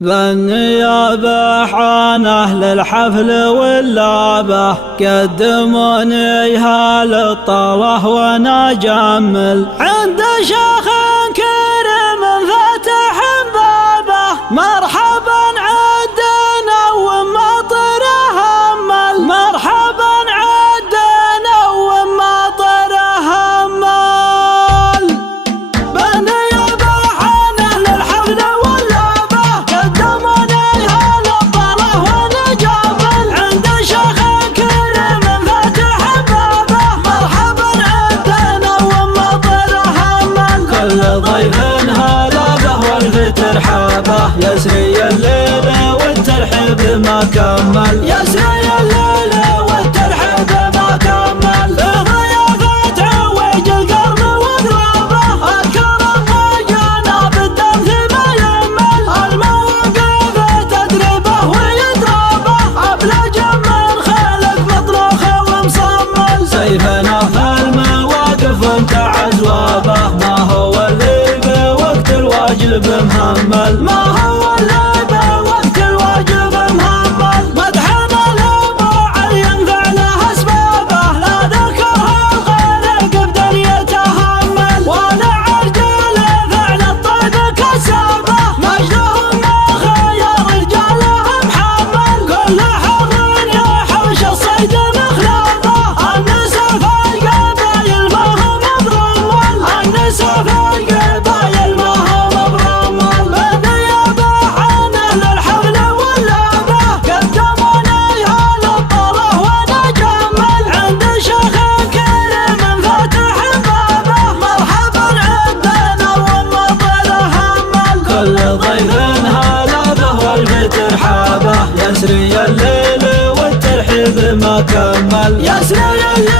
بالنيابة حان أهل الحفل واللعبة قدموني هالطلة وأنا جمل عند شيخ كريم فاتح بابه مرحبا عدنا ومطره همل مرحبا عدنا ومطره همل بالنيابة حان أهل الحفل واللعبة قدموني هالطلة وأنا جمل عند شيخ كريم فاتح بابه مرحبا عدنا ومطره همل كل ضيف هلا به والف ترحابه يسري الليل والترحيب ما كمل يسري الليل والترحيب ما كمل ضيافة عويج القرن وضرابه الكرم وجناب الدرث ما يمل المواقف تدريبه ويضربه أبلج من خلق مطروخ ومصمل سيفنا في المواقف وامتعز وابه ما هو اللي بوقت الواجب مهمل ما هو اللي بوقت الواجب مهمل مدحنا لابو علي فعله اسبابه لا ذكرها الغير قبل يتهمل ولا عرجل فعل الطيب كسابه مجدهم ما خير رجالهم حمل كل حر يحوش الصيد مخلابه النساء في القبايل ما هم برمل النساء في القبايل ما هم برمل بالنيابة حان أهل الحفل واللعبة قدموني هالطلة وأنا جمل عند شيخ كريم فاتح بابه مرحبا عدنا ومطره همل كل ضيف هلا به والف ترحابه يسري الليل والترحيب ما كمل يسري الليل